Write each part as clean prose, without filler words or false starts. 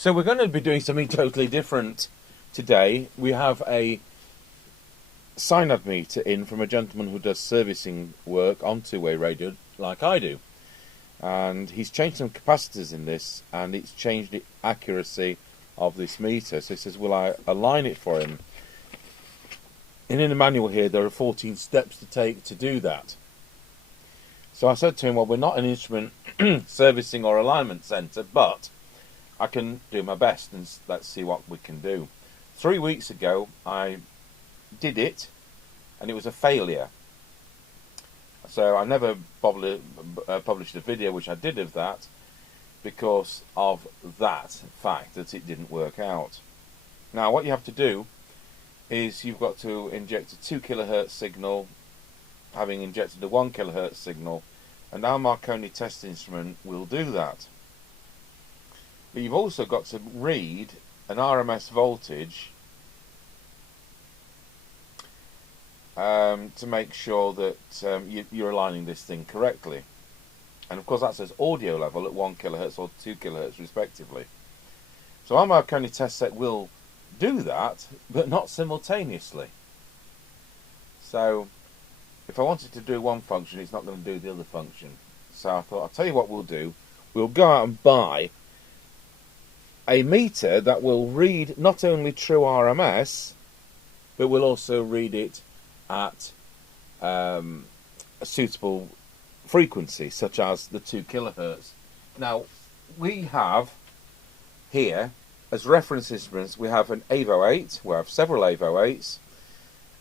So we're going to be doing something totally different today. We have a SINAD meter in from a gentleman who does servicing work on two-way radio like I do. And he's changed some capacitors in this, and it's changed the accuracy of this meter. So he says, will I align it for him? And in the manual here, there are 14 steps to take to do that. So I said to him, well, we're not an instrument servicing or alignment centre, but I can do my best, and let's see what we can do. 3 weeks ago, I did it, and it was a failure. So I never published a video, which I did of that, because of that fact that it didn't work out. Now, what you have to do is you've got to inject a 2 kilohertz signal, having injected a 1 kilohertz signal, and our Marconi test instrument will do that. But you've also got to read an RMS voltage to make sure that you're aligning this thing correctly. And of course that says audio level at 1 kilohertz or 2 kilohertz respectively. So our Marconi test set will do that, but not simultaneously. So if I wanted to do one function, it's not going to do the other function. So I thought, I'll tell you what we'll do. We'll go out and buy a meter that will read not only true RMS, but will also read it at a suitable frequency, such as the 2 kilohertz. Now, we have here, as reference instruments, we have an AVO 8, we have several AVO 8s,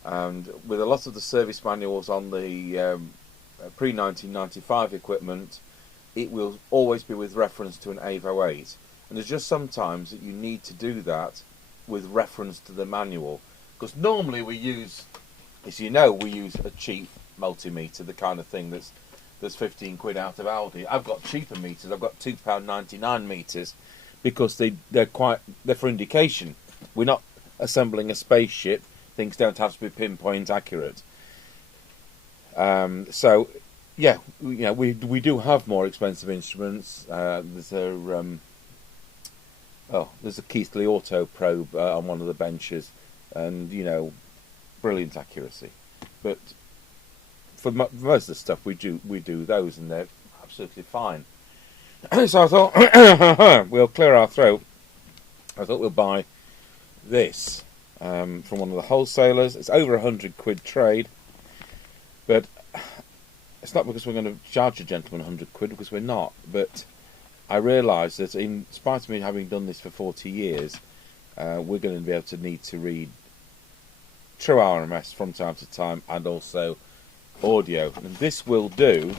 and with a lot of the service manuals on the pre-1995 equipment, it will always be with reference to an AVO 8. And there's just sometimes that you need to do that with reference to the manual. Because normally we use, as you know, we use a cheap multimeter, the kind of thing that's 15 quid out of Aldi. I've got cheaper meters, I've got £2.99 meters, because they're for indication. We're not assembling a spaceship, things don't have to be pinpoint accurate. So, yeah, we do have more expensive instruments. There's a Keithley Auto Probe on one of the benches, and brilliant accuracy. But for most of the stuff we do those, and they're absolutely fine. So I thought we'll clear our throat. I thought we'll buy this from one of the wholesalers. It's over £100 trade, but it's not because we're going to charge a gentleman £100, because we're not. But I realise that in spite of me having done this for 40 years, we're going to be able to need to read true RMS from time to time, and also audio. And this will do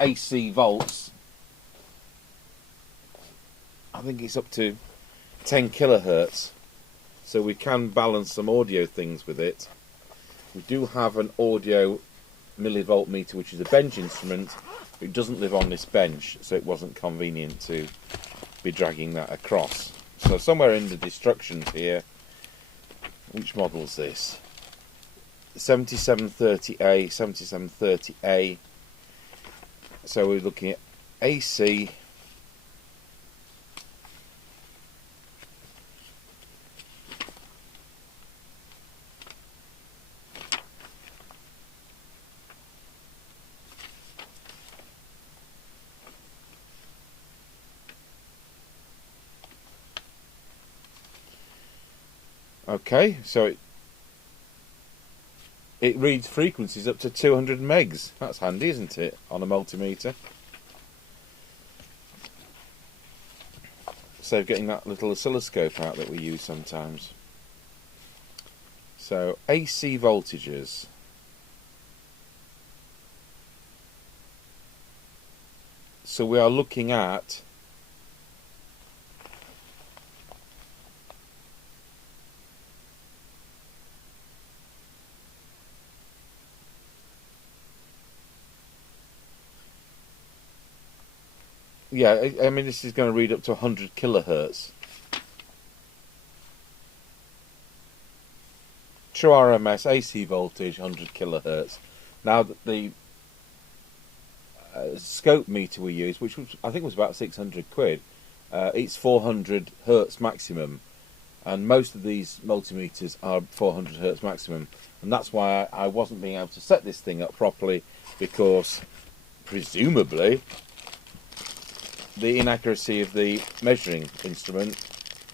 AC volts. I think it's up to 10 kilohertz, so we can balance some audio things with it. We do have an audio millivolt meter, which is a bench instrument. It doesn't live on this bench, so it wasn't convenient to be dragging that across. So somewhere in the instructions here, which model is this? 7730A, 7730A. So we're looking at AC Okay, so it reads frequencies up to 200 megs. That's handy, isn't it, on a multimeter? So getting that little oscilloscope out that we use sometimes. So AC voltages. So we are looking at I mean, this is going to read up to 100 kilohertz. True RMS AC voltage 100 kilohertz. Now the scope meter we used, which was, I think was about 600 quid, it's 400 hertz maximum, and most of these multimeters are 400 hertz maximum, and that's why I wasn't being able to set this thing up properly, because presumably the inaccuracy of the measuring instrument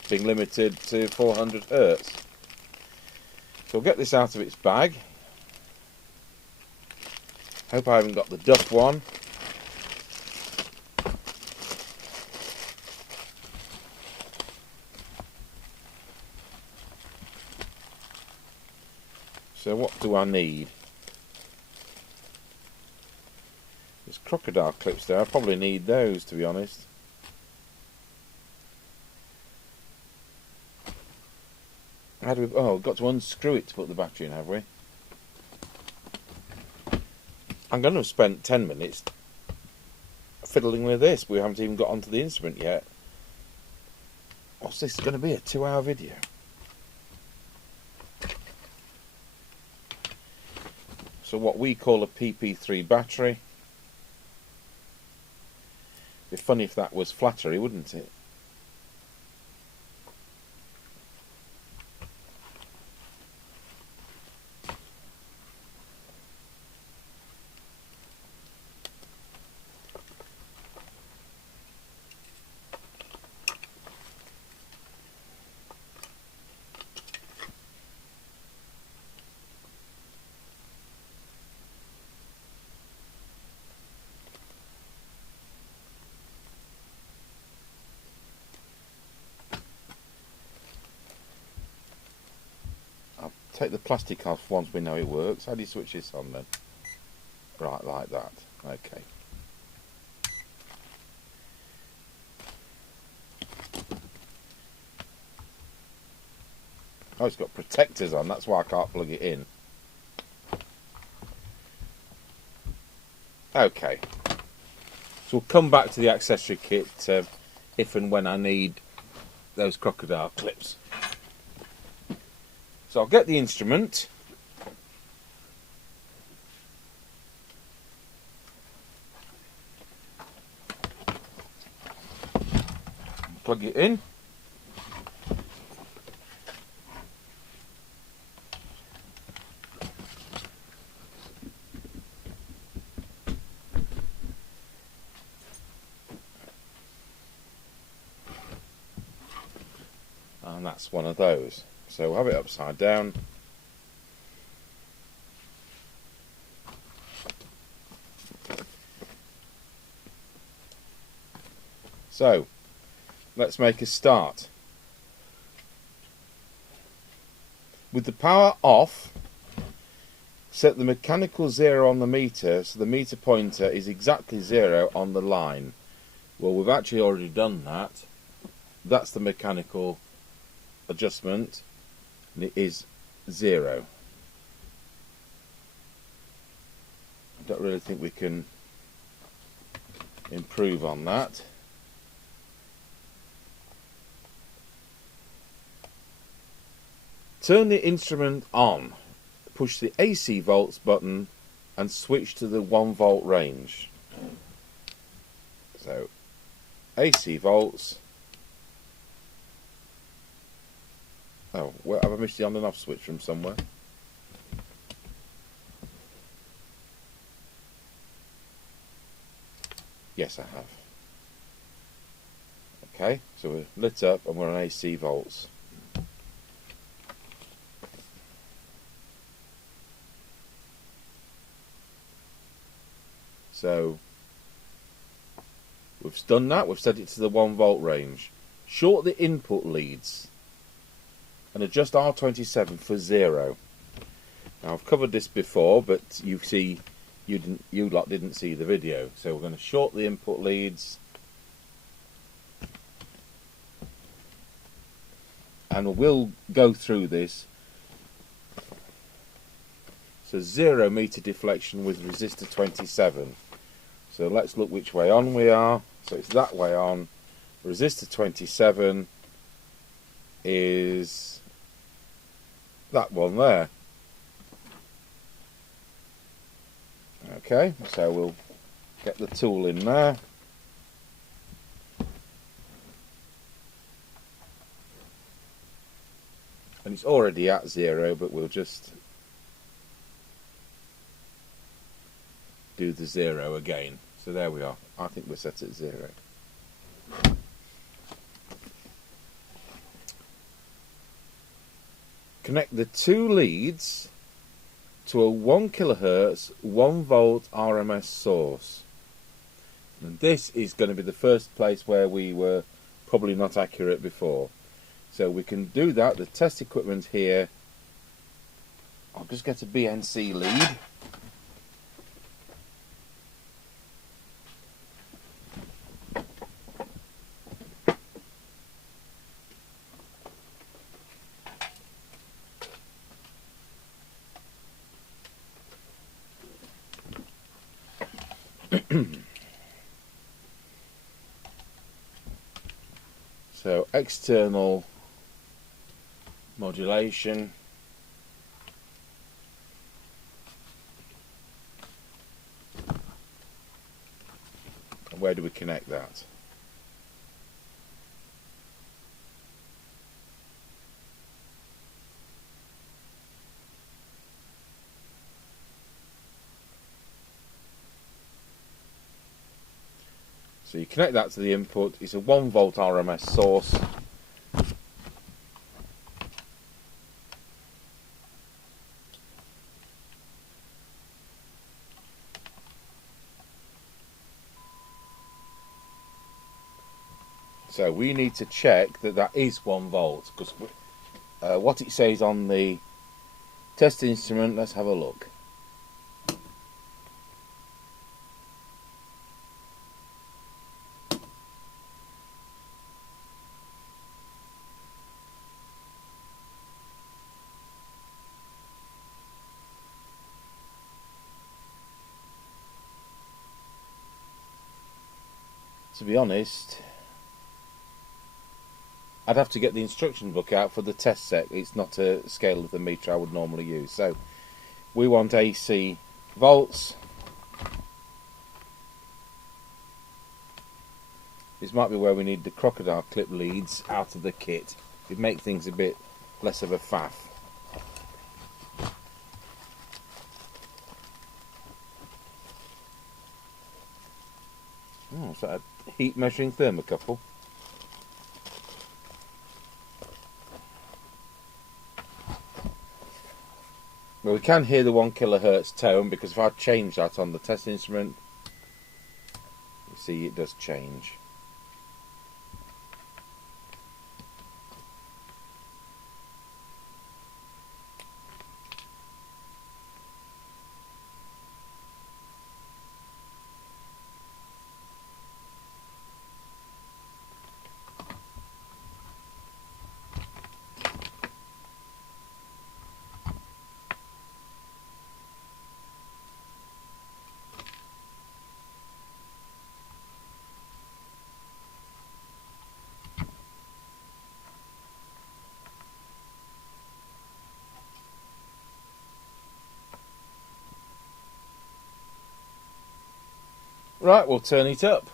being limited to 400 hertz. So we'll get this out of its bag. Hope I haven't got the duck one. So what do I need? There's crocodile clips there. I probably need those, to be honest. How do we? Oh, we've got to unscrew it to put the battery in, have we? I'm going to have spent 10 minutes fiddling with this. We haven't even got onto the instrument yet. What's this going to be? A 2-hour video? So what we call a PP3 battery. It'd be funny if that was flattery, wouldn't it? Take the plastic off once we know it works. How do you switch this on then? Right, like that. Okay. Oh, it's got protectors on. That's why I can't plug it in. Okay. So we'll come back to the accessory kit if and when I need those crocodile clips. So I'll get the instrument. Plug it in. And that's one of those. So we'll have it upside down. So let's make a start. With the power off, set the mechanical 0 on the meter so the meter pointer is exactly 0 on the line. Well, we've actually already done that. That's the mechanical adjustment. And it is 0. I don't really think we can improve on that. Turn the instrument on. Push the AC volts button and switch to the 1 volt range. So, AC volts. Oh, well, have I missed the on and off switch from somewhere? Yes, I have. Okay, so we're lit up and we're on AC volts. So we've done that, we've set it to the 1 volt range. Short the input leads and adjust R27 for 0. Now I've covered this before, but you see, you lot didn't see the video. So we're going to short the input leads, and we'll go through this. So 0 meter deflection with resistor 27. So let's look which way on we are. So it's that way on. Resistor 27 is that one there. Okay, so we'll Get the tool in there. And it's already at 0, but we'll just do the 0 again. So there we are. I think we're set at 0. Connect the 2 leads to a 1 kilohertz 1 volt RMS source. And this is going to be the first place where we were probably not accurate before. So we can do that. The test equipment here, I'll just get a BNC lead. So external modulation. And where do we connect that? So you connect that to the input. It's a 1 volt RMS source. So we need to check that that is 1 volt, because what it says on the test instrument, let's have a look. To be honest, I'd have to get the instruction book out for the test set. It's not a scale of the meter I would normally use. So we want AC volts. This might be where we need the crocodile clip leads out of the kit. It'd make things a bit less of a faff. Oh, is that a heat measuring thermocouple? Well, we can hear the 1 kilohertz tone, because if I change that on the test instrument, you see it does change. Right, we'll turn it up.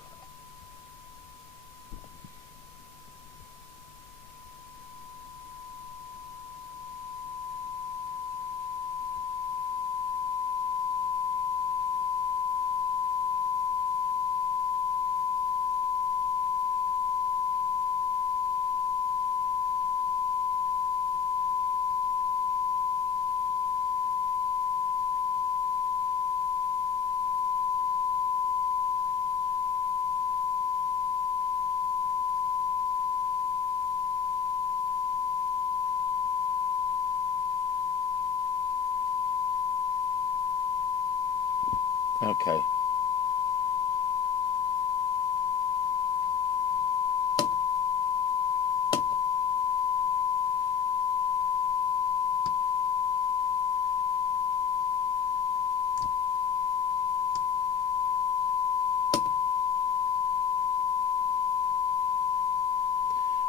Okay.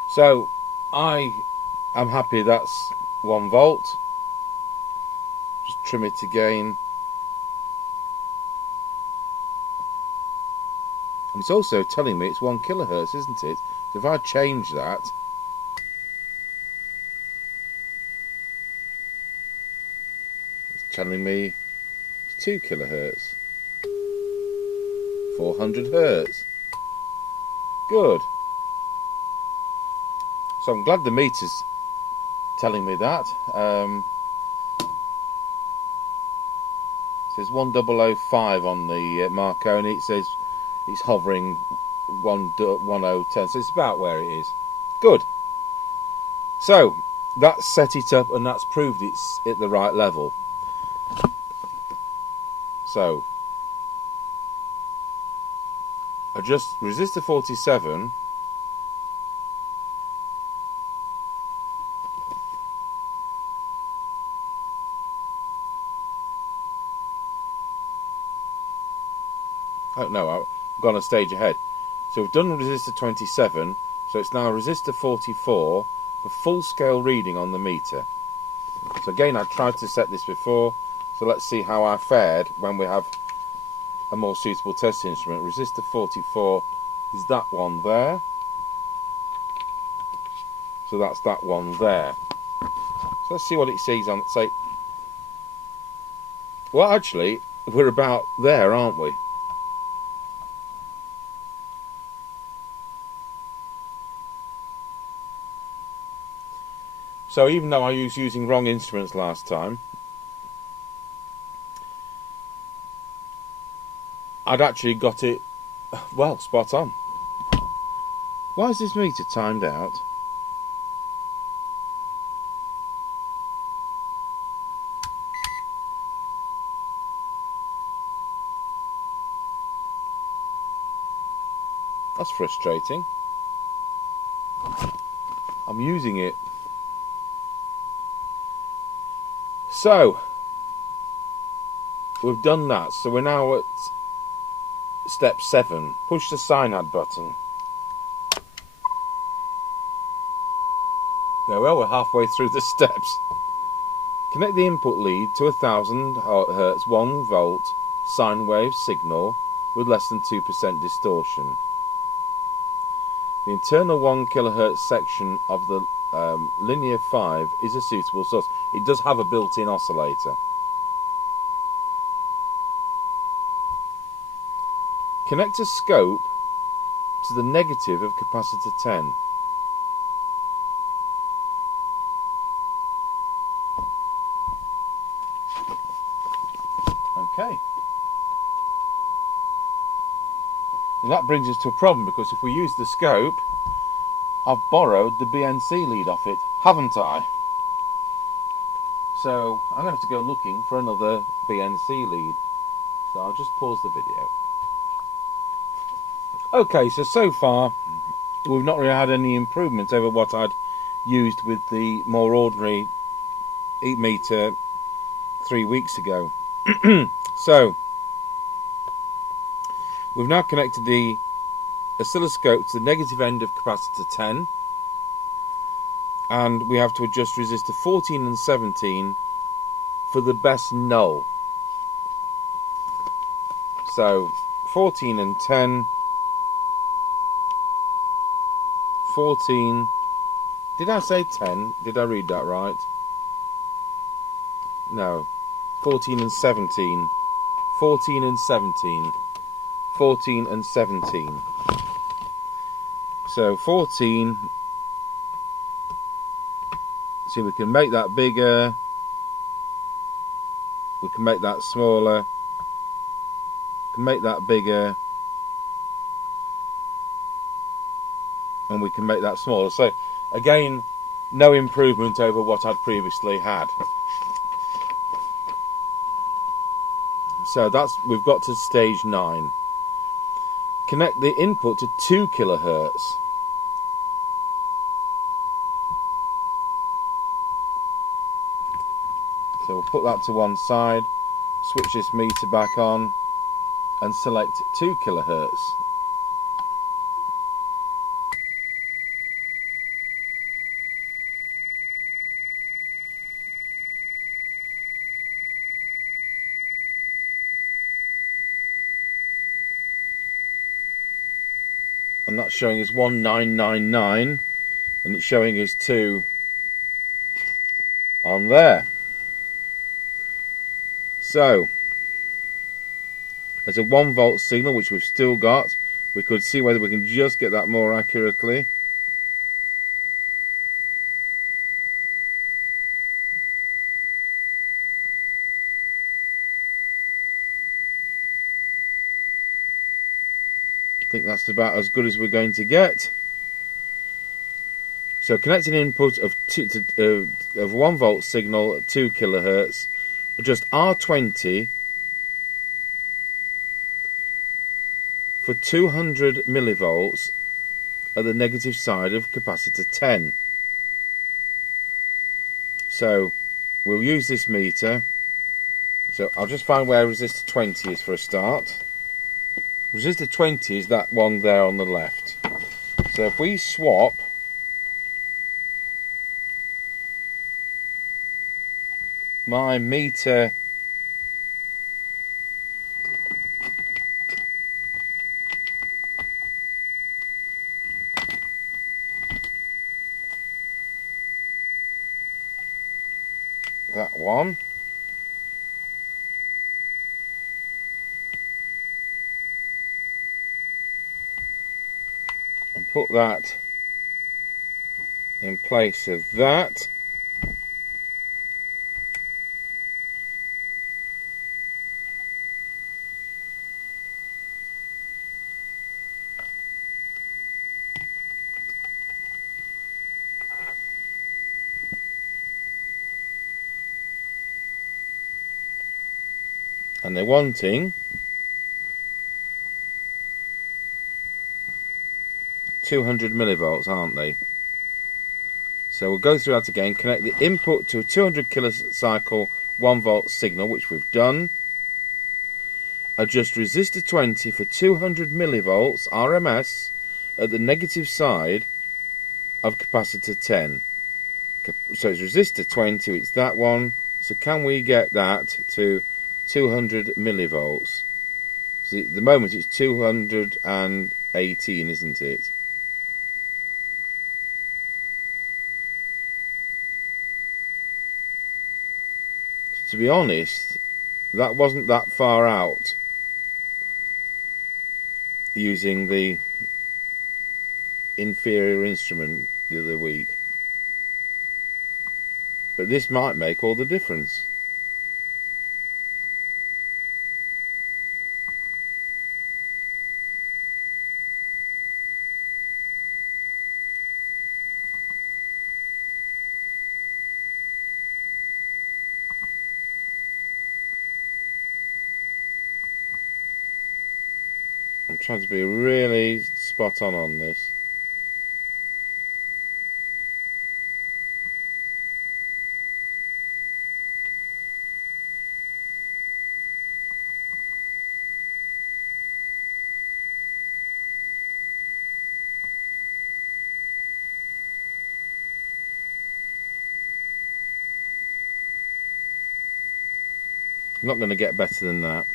So I am happy that's 1 volt. Just trim it again. It's also telling me it's 1 kilohertz, isn't it? So if I change that, it's telling me it's 2 kilohertz. 400 hertz. Good. So I'm glad the meter's telling me that. It says 1005 on the Marconi. It says it's hovering 1010. So it's about where it is. Good. So that's set it up and that's proved it's at the right level. So adjust resistor 47. Oh no, I've gone a stage ahead. So we've done resistor 27, so it's now resistor 44 for full scale reading on the meter. So again, I tried to set this before, so let's see how I fared when we have a more suitable test instrument. Resistor 44 is that one there. So that's that one there. So let's see what it sees on, say, well actually, we're about there, aren't we? So even though I was using wrong instruments last time, I'd actually got it, well, spot on. Why is this meter timed out? That's frustrating. I'm using it. So, we've done that. So we're now at step 7. Push the SINAD button. There we are, we're halfway through the steps. Connect the input lead to 1000 Hz 1 volt sine wave signal with less than 2% distortion. The internal 1 kHz section of the linear 5 is a suitable source. It does have a built-in oscillator. Connect a scope to the negative of capacitor 10. Okay. And that brings us to a problem, because if we use the scope, I've borrowed the BNC lead off it, haven't I? So I'm going to have to go looking for another BNC lead. So I'll just pause the video. Okay, so far we've not really had any improvements over what I'd used with the more ordinary heat meter 3 weeks ago. So we've now connected the oscilloscope to the negative end of capacitor 10, and we have to adjust resistor 14 and 17 for the best null. So 14 and 10. 14. Did I say 10? Did I read that right? No. 14 and 17. 14 and 17. 14 and 17. So 14. See, we can make that bigger. We can make that smaller. We can make that bigger. And we can make that smaller. So again, no improvement over what I'd previously had. So we've got to stage 9. Connect the input to 2 kHz. So we'll put that to one side, switch this meter back on, and select 2 kHz. and that's showing us 1999, and it's showing us 2 on there. So there's a 1 volt signal which we've still got. We could see whether we can just get that more accurately. I think that's about as good as we're going to get. So connect an input of 1 volt signal at 2 kilohertz, adjust R20 for 200 millivolts at the negative side of capacitor 10. So we'll use this meter. So I'll just find where resistor 20 is for a start. Resistor 20 is that one there on the left. So if we swap my meter that one, and put that in place of that, and they're wanting 200 millivolts, aren't they? So we'll go through that again. Connect the input to a 200 kilocycle 1 volt signal, which we've done. Adjust resistor 20 for 200 millivolts RMS at the negative side of capacitor 10. So it's resistor 20, it's that one. So can we get that to 200 millivolts? So at the moment it's 218, isn't it? To be honest, that wasn't that far out using the inferior instrument the other week. But this might make all the difference. I'm trying to be really spot on this. I'm not going to get better than that.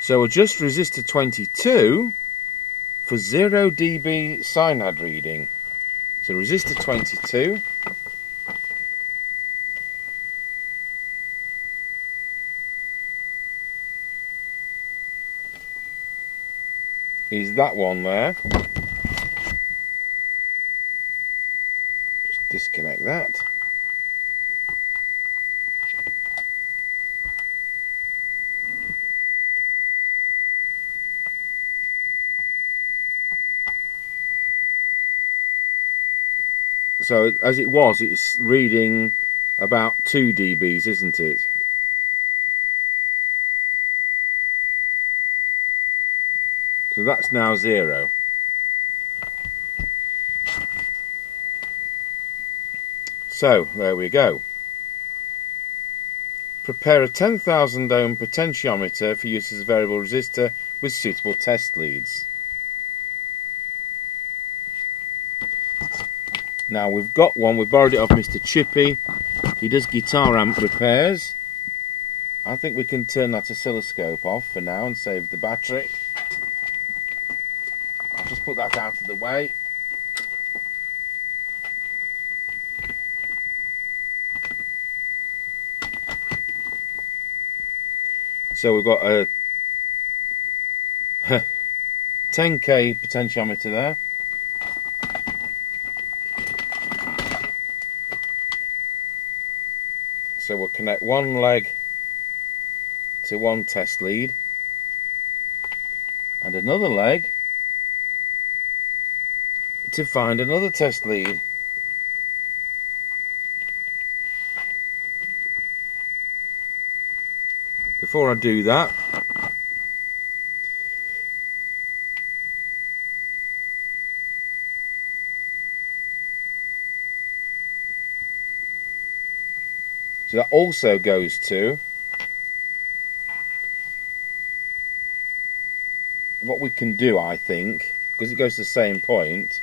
So adjust resistor 22 for 0 dB SINAD reading. So resistor 22 is that one there. Just disconnect that. So as it was, it's reading about 2 dBs, isn't it? So that's now 0. So there we go. Prepare a 10,000 ohm potentiometer for use as a variable resistor with suitable test leads. Now we've got one, we borrowed it off Mr. Chippy. He does guitar amp repairs. I think we can turn that oscilloscope off for now and save the battery. just put that out of the way. So we've got a 10k potentiometer there. So we'll connect one leg to one test lead and another leg to find another test lead. Before I do that, so that also goes to what we can do, I think, because it goes to the same point.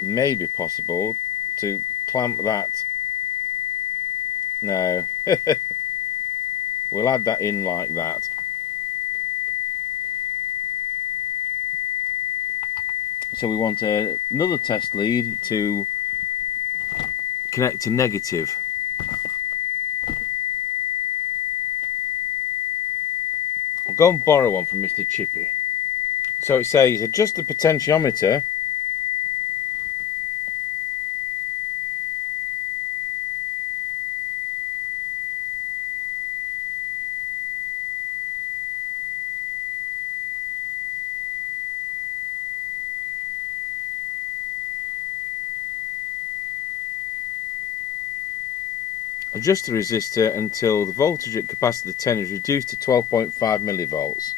May be possible to clamp that. No, we'll add that in like that. So we want another test lead to connect to negative. I'll go and borrow one from Mr. Chippy. So it says adjust the potentiometer adjust the resistor until the voltage at capacitor 10 is reduced to 12.5 millivolts.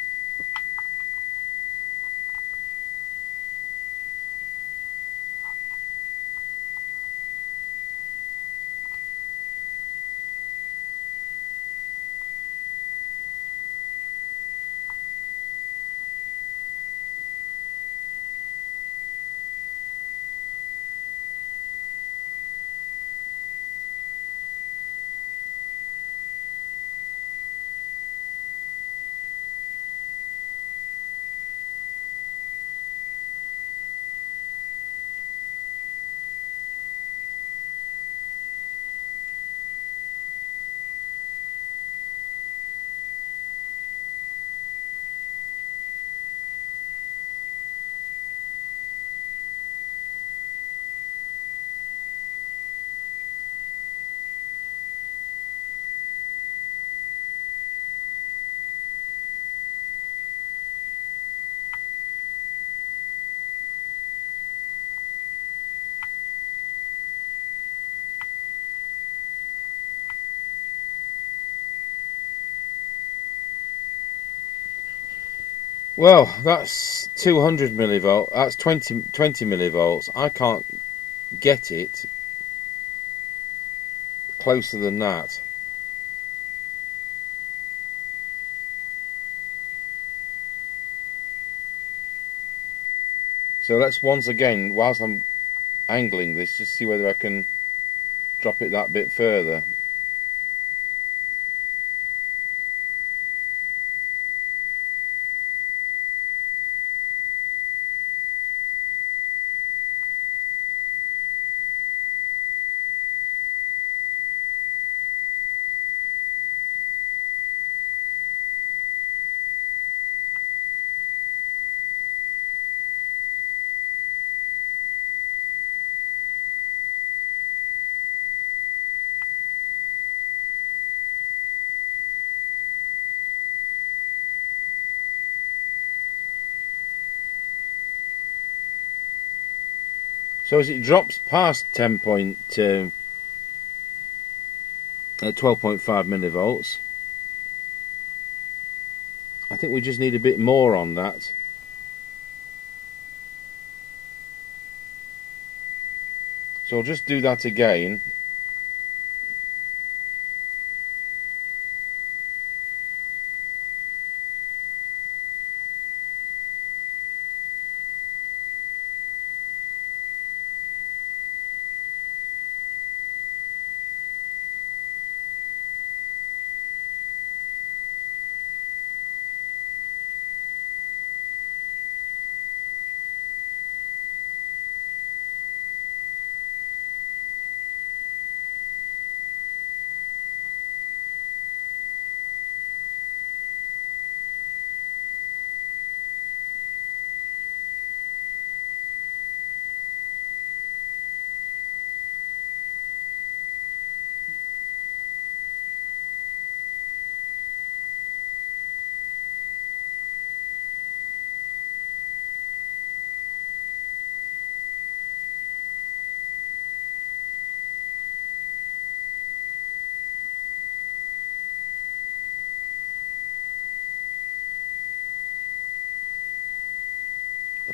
Well, that's 200 millivolts. That's 20 millivolts. I can't get it closer than that. So let's once again, whilst I'm angling this, just see whether I can drop it that bit further. So as it drops past 12.5 millivolts, I think we just need a bit more on that. So I'll just do that again.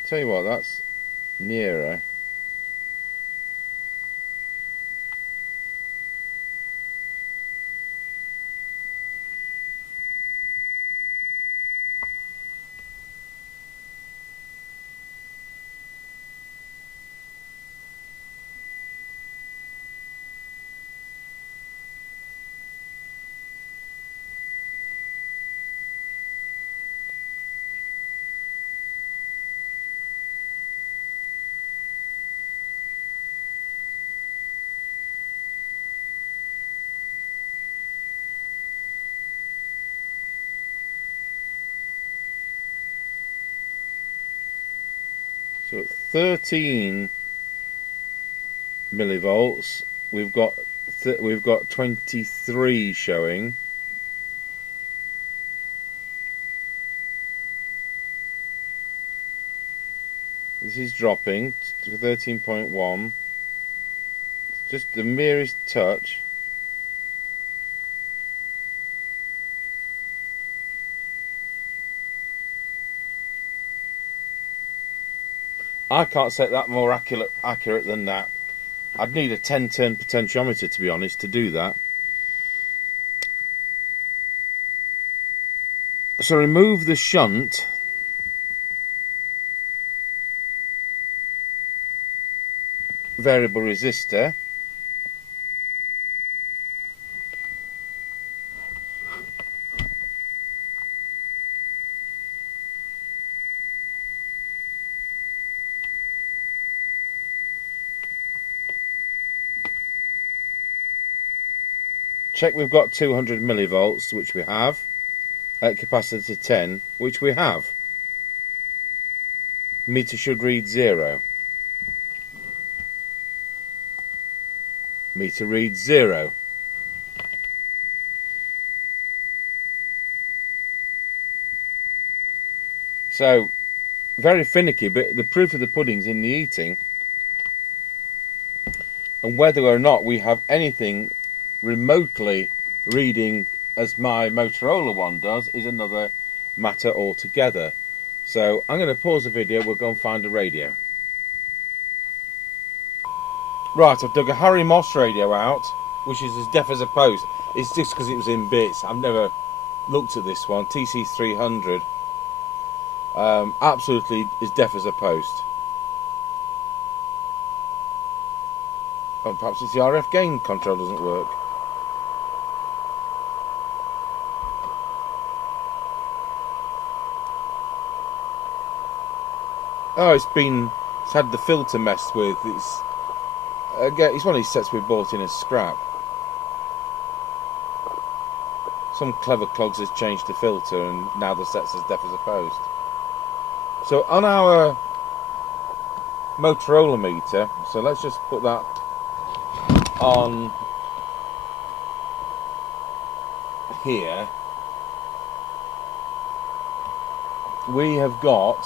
Tell you what, that's nearer. So at 13 millivolts, we've got 23 showing. This is dropping to 13.1. Just the merest touch. I can't set that more accurate than that. I'd need a 10-turn potentiometer, to be honest, to do that. So remove the shunt. Variable resistor. Check we've got 200 millivolts, which we have, at capacitor 10, which we have. Meter should read 0. Meter reads 0. So, very finicky, but the proof of the pudding's in the eating. And whether or not we have anything remotely reading as my Motorola one does is another matter altogether. So I'm going to pause the video, we'll go and find a radio. Right, I've dug a Harry Moss radio out, which is as deaf as a post. It's just because it was in bits. I've never looked at this one. TC300. Absolutely as deaf as a post. Oh, perhaps it's the RF gain control doesn't work. Oh, it's had the filter messed with. It's one of these sets we bought in as scrap. Some clever clogs has changed the filter and now the set's as deaf as a post. So on our Motorola meter, so let's just put that on here. We have got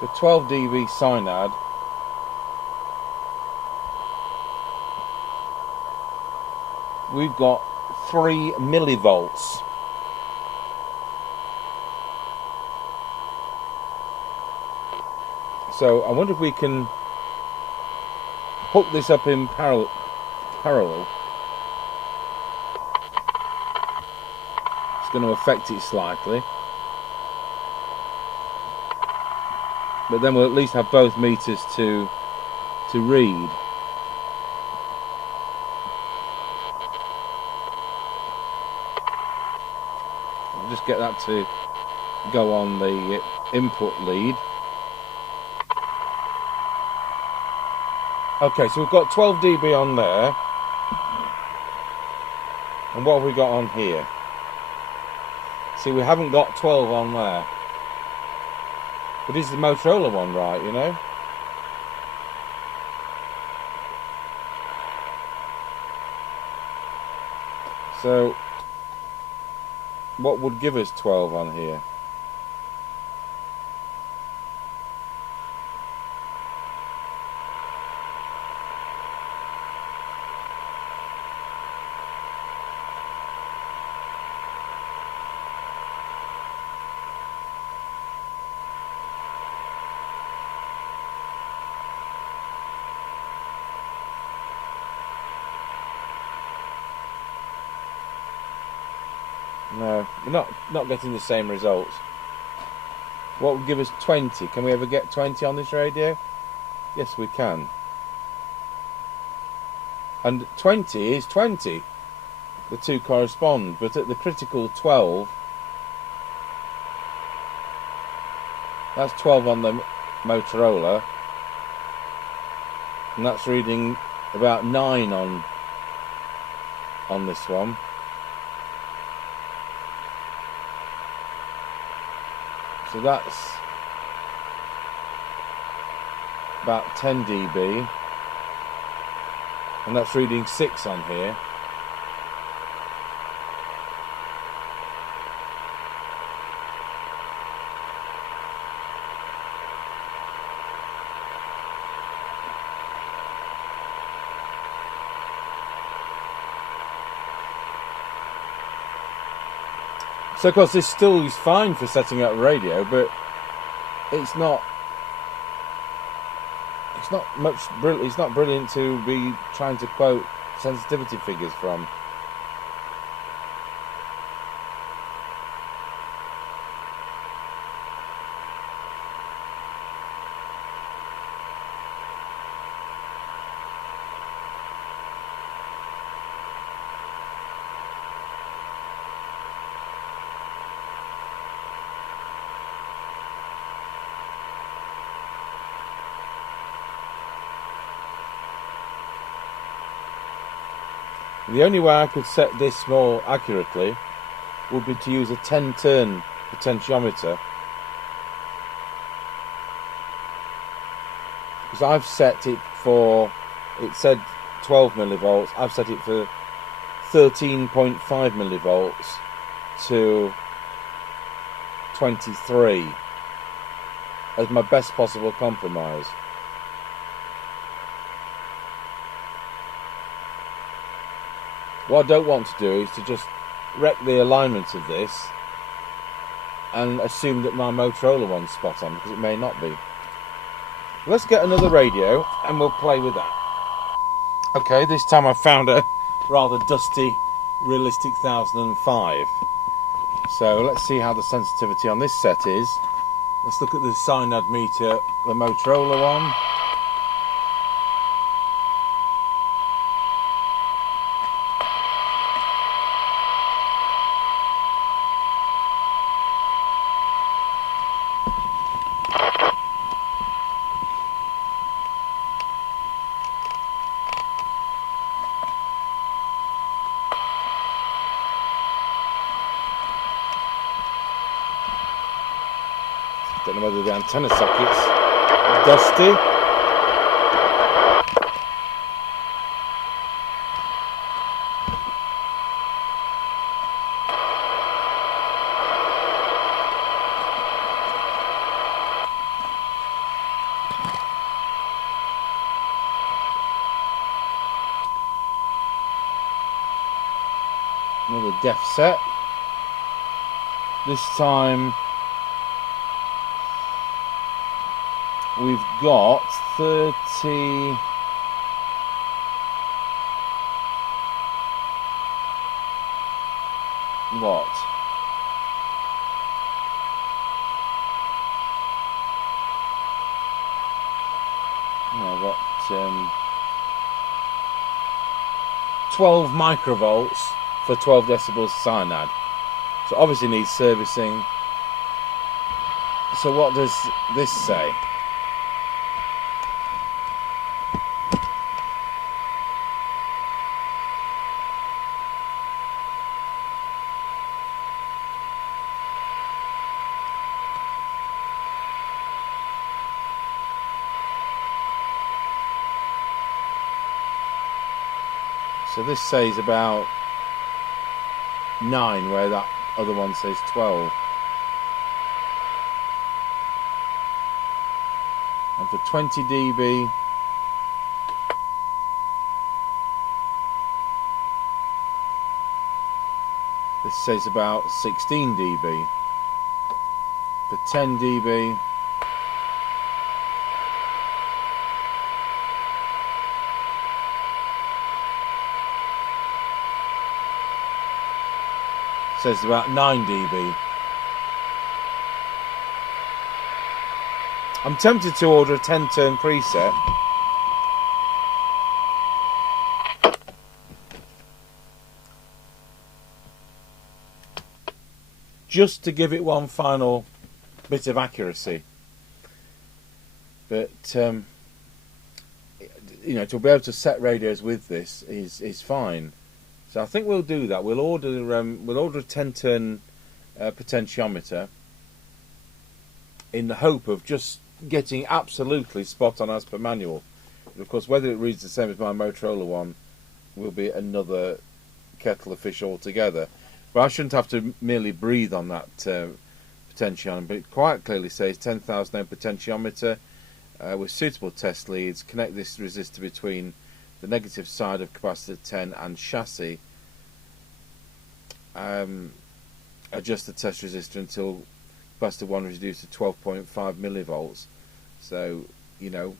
the 12 dB SINAD. We've got 3 millivolts. So I wonder if we can hook this up in parallel. It's going to affect it slightly. But then we'll at least have both meters to read. I'll just get that to go on the input lead. Okay, so we've got 12 dB on there. And what have we got on here? See, we haven't got 12 on there. But is the Motorola one right, you know? So, what would give us 12 on here? No, we're not getting the same results. What would give us 20? Can we ever get 20 on this radio? Yes, we can. And 20 is 20. The two correspond, but at the critical 12, that's 12 on the Motorola, and that's reading about 9 on this one. So that's about 10 dB, and that's reading 6 on here. So of course this still is fine for setting up radio, but it's not brilliant to be trying to quote sensitivity figures from. The only way I could set this more accurately would be to use a 10-turn potentiometer, because I've set it for, it said 12 millivolts, I've set it for 13.5 millivolts to 23 as my best possible compromise. What I don't want to do is to just wreck the alignment of this and assume that my Motorola one's spot on, because it may not be. Let's get another radio and we'll play with that. Okay, this time I found a rather dusty Realistic 1005. So let's see how the sensitivity on this set is. Let's look at the SINAD meter, the Motorola one. Don't know whether the antenna socket's dusty. Another def set. This time we've got 30 watt. I've got 12 microvolts for 12 decibels SINAD. So obviously needs servicing. So what does this say? So this says about 9, where that other one says 12. And for 20 dB, this says about 16 dB. For 10 dB, says about 9 dB. I'm tempted to order a 10-turn preset. Just to give it one final bit of accuracy. But you know, to be able to set radios with this is fine. So I think we'll do that. We'll order a 10-turn potentiometer in the hope of just getting absolutely spot on as per manual. And of course, whether it reads the same as my Motorola one will be another kettle of fish altogether. But I shouldn't have to merely breathe on that potentiometer. But it quite clearly says 10,000 ohm potentiometer with suitable test leads. Connect this resistor between the negative side of capacitor 10 and chassis. Adjust the test resistor until capacitor 1 is reduced to 12.5 millivolts. So, you know,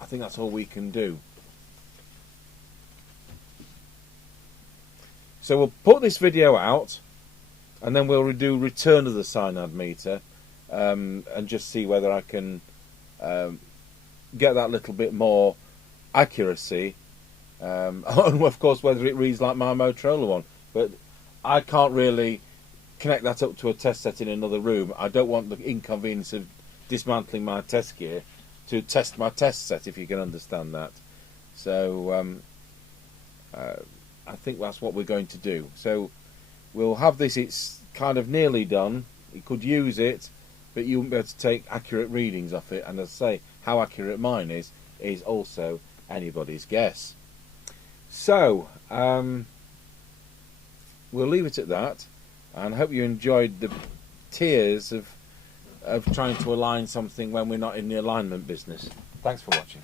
I think that's all we can do. So we'll put this video out, and then we'll do return of the SINAD meter, and just see whether I can get that little bit more accuracy, and of course whether it reads like my Motorola one. But I can't really connect that up to a test set in another room. I don't want the inconvenience of dismantling my test gear to test my test set, if you can understand that. So I think that's what we're going to do. So we'll have this, it's kind of nearly done. You could use it, but you won't be able to take accurate readings off it. And as I say, how accurate mine is also anybody's guess. So we'll leave it at that, and I hope you enjoyed the tears of trying to align something when we're not in the alignment business. Thanks for watching.